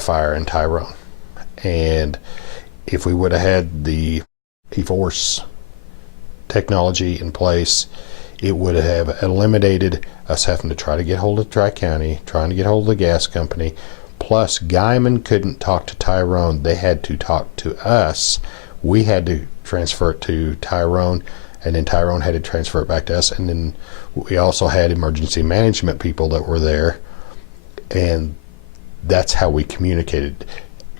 a fire in Tyrone. And if we would have had the E-Force technology in place, it would have eliminated us having to try to get hold of Tri-County, trying to get hold of the gas company. Plus, Guyman couldn't talk to Tyrone. They had to talk to us. We had to transfer it to Tyrone, and then Tyrone had to transfer it back to us. And then we also had emergency management people that were there, and that's how we communicated.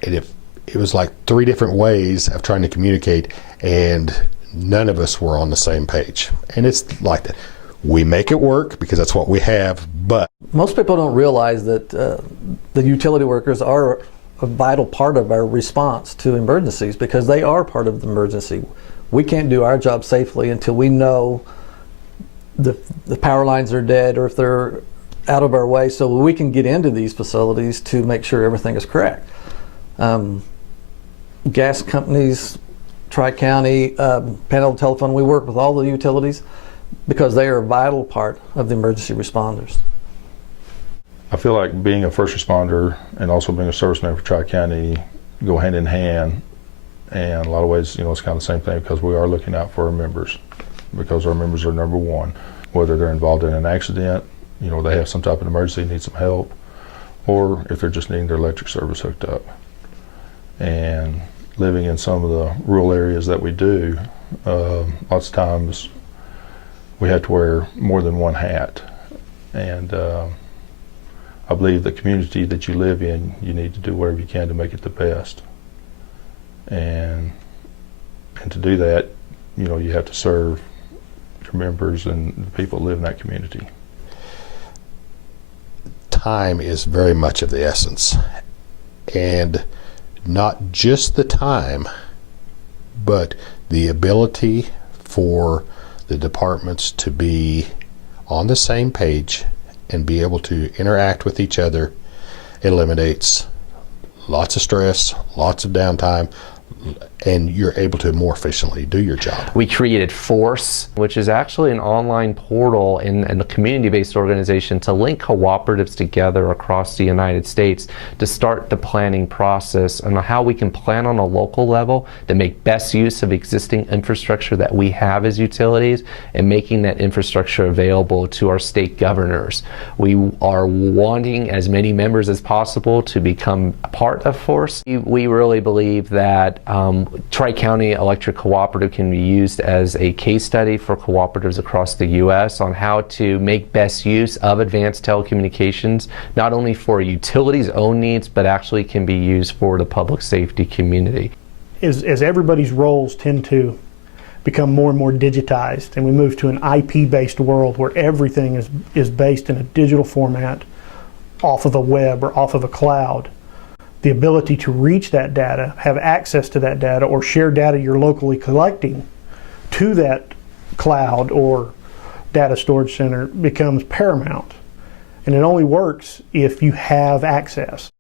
And it was like 3 different ways of trying to communicate, and none of us were on the same page. And it's like that. We make it work because that's what we have, but most people don't realize that the utility workers are a vital part of our response to emergencies, because they are part of the emergency. We can't do our job safely until we know the power lines are dead, or if they're out of our way, so we can get into these facilities to make sure everything is correct. Gas companies, Tri-County, Panhandle Telephone, we work with all the utilities because they are a vital part of the emergency responders. I feel like being a first responder and also being a serviceman for Tri-County go hand in hand, and in a lot of ways, you know, it's kind of the same thing, because we are looking out for our members, because our members are number one. Whether they're involved in an accident, you know, they have some type of emergency, need some help, or if they're just needing their electric service hooked up. And living in some of the rural areas that we do, lots of times we have to wear more than one hat. And I believe the community that you live in, you need to do whatever you can to make it the best. And to do that, you know, you have to serve your members and the people that live in that community. Time is very much of the essence. And not just the time, but the ability for the departments to be on the same page and be able to interact with each other eliminates lots of stress, lots of downtime, and you're able to more efficiently do your job. We created Force, which is actually an online portal and a community-based organization to link cooperatives together across the United States to start the planning process on how we can plan on a local level to make best use of existing infrastructure that we have as utilities, and making that infrastructure available to our state governors. We are wanting as many members as possible to become a part of Force. We really believe that Tri-County Electric Cooperative can be used as a case study for cooperatives across the U.S. on how to make best use of advanced telecommunications, not only for utilities' own needs, but actually can be used for the public safety community. As everybody's roles tend to become more and more digitized, and we move to an IP-based world where everything is based in a digital format off of a web or off of a cloud, the ability to reach that data, have access to that data, or share data you're locally collecting to that cloud or data storage center becomes paramount. And it only works if you have access.